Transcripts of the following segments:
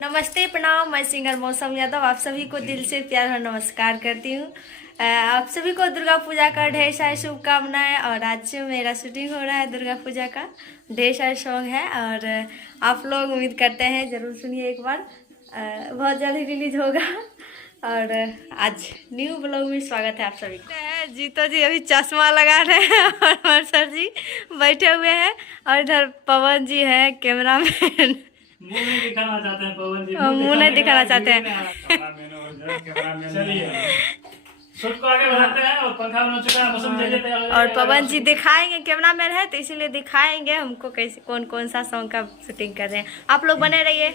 नमस्ते, प्रणाम। मैं सिंगर मौसम यादव आप सभी को दिल से प्यार और नमस्कार करती हूँ। आप सभी को दुर्गा पूजा का ढेर सारी शुभकामनाएं। और आज मेरा शूटिंग हो रहा है दुर्गा पूजा का, ढेर सारे सॉन्ग है और आप लोग उम्मीद करते हैं ज़रूर सुनिए एक बार। बहुत जल्द रिलीज होगा और आज न्यू ब्लॉग में स्वागत है आप सभी को। जीतो जी अभी चश्मा लगा रहे हैं और सर जी बैठे हुए हैं और इधर पवन जी है कैमरामैन। मुंह नहीं दिखाना चाहते हैं पवन जी, मुंह नहीं दिखाना चाहते हैं। चलिए शूट को आगे बढ़ाते हैं और पंखा बन चुका है, मौसम जल्दी तैयार हो जाएगा। और पवन जी दिखाएंगे, कैमरामैन है तो इसीलिए दिखाएंगे हमको कैसे कौन सा सॉन्ग का शूटिंग कर रहे हैं। आप लोग बने रहिए।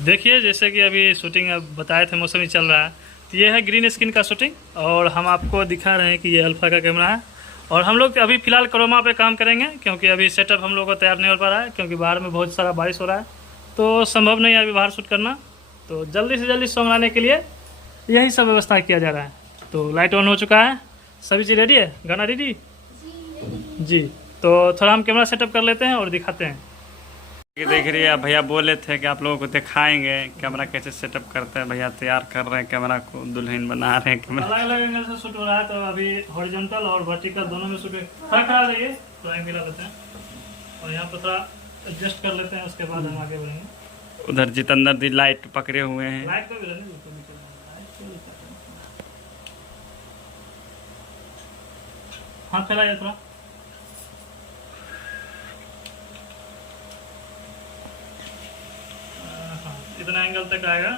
देखिए जैसे कि अभी शूटिंग अब बताए थे मौसम ही चल रहा है, तो ये है ग्रीन स्क्रीन का शूटिंग और हम आपको दिखा रहे हैं कि ये अल्फा का कैमरा है। और हम लोग अभी फ़िलहाल क्रोमा पे काम करेंगे क्योंकि अभी सेटअप हम लोग को तैयार नहीं हो पा रहा है क्योंकि बाहर में बहुत सारा बारिश हो रहा है, तो संभव नहीं है अभी बाहर शूट करना। तो जल्दी से जल्दी सॉन्ग लाने के लिए यही सब व्यवस्था किया जा रहा है। तो लाइट ऑन हो चुका है, सभी चीज़ रेडी है, गाना रेडी जी। तो थोड़ा हम कैमरा सेटअप कर लेते हैं और दिखाते हैं। देख रही है भैया बोले थे कि आप लोगों को दिखाएंगे कैमरा कैसे सेटअप करते हैं। भैया तैयार कर रहे हैं कैमरा को, दुल्हन बना रहे हैं कैमरा। अलग अलग एंगल से शूट हो रहा है, तो अभी हॉरिजॉन्टल और वर्टिकल दोनों में शूट खड़ा रहिए, तो एंगल मिला लेते हैं और यहाँ पर थोड़ा एडजस्ट कर लेते हैं, उसके बाद हम आगे बढ़ेंगे। उधर जितेंद्र दी लाइट पकड़े हुए हैं। लाइट पे भी रहने दो, हाथ फैलाइए थोड़ा। इतना एंगल तक आएगा।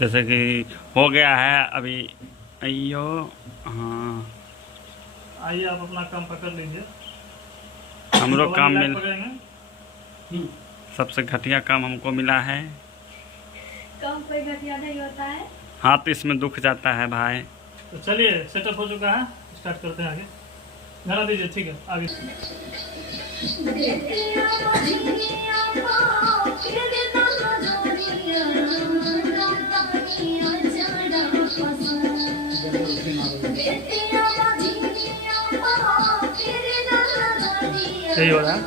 जैसे कि हो गया है अभी। अयो हाँ, आइए आप अपना काम पकड़ लीजिए। हम लोग काम मिल पकड़ेंगे। सबसे घटिया काम हमको मिला है। काम कोई घटिया नहीं होता है, हाथ इसमें दुख जाता है भाई। तो चलिए सेटअप हो चुका है, स्टार्ट करते हैं आगे। गाना दीजिए, ठीक है आगे। यही हो रहा है,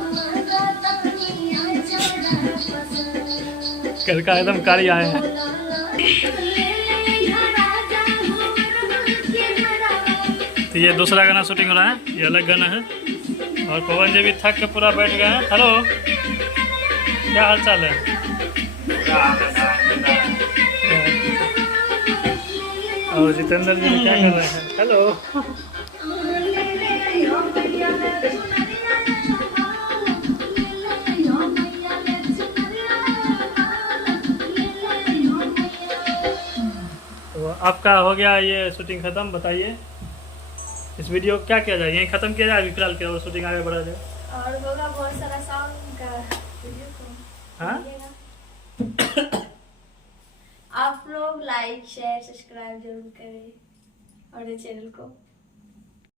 कल का एकदम कारी आए हैं। तो ये दूसरा गाना शूटिंग हो रहा है, ये अलग गाना है और पवन जी भी थक के पूरा बैठ गए हैं। हेलो, क्या हाल चाल है? और जितेंद्र जी क्या कर रहे हैं? हेलो। तो आपका हो गया ये शूटिंग खत्म। बताइए इस वीडियो को क्या किया जाए, यहीं खत्म किया जाए अभी फिलहाल क्या, और शूटिंग आगे बढ़ा जाए और होगा बहुत सारा सॉन्ग का वीडियो को। हाँ आप लोग लाइक शेयर सब्सक्राइब जरूर करें और ये चैनल को।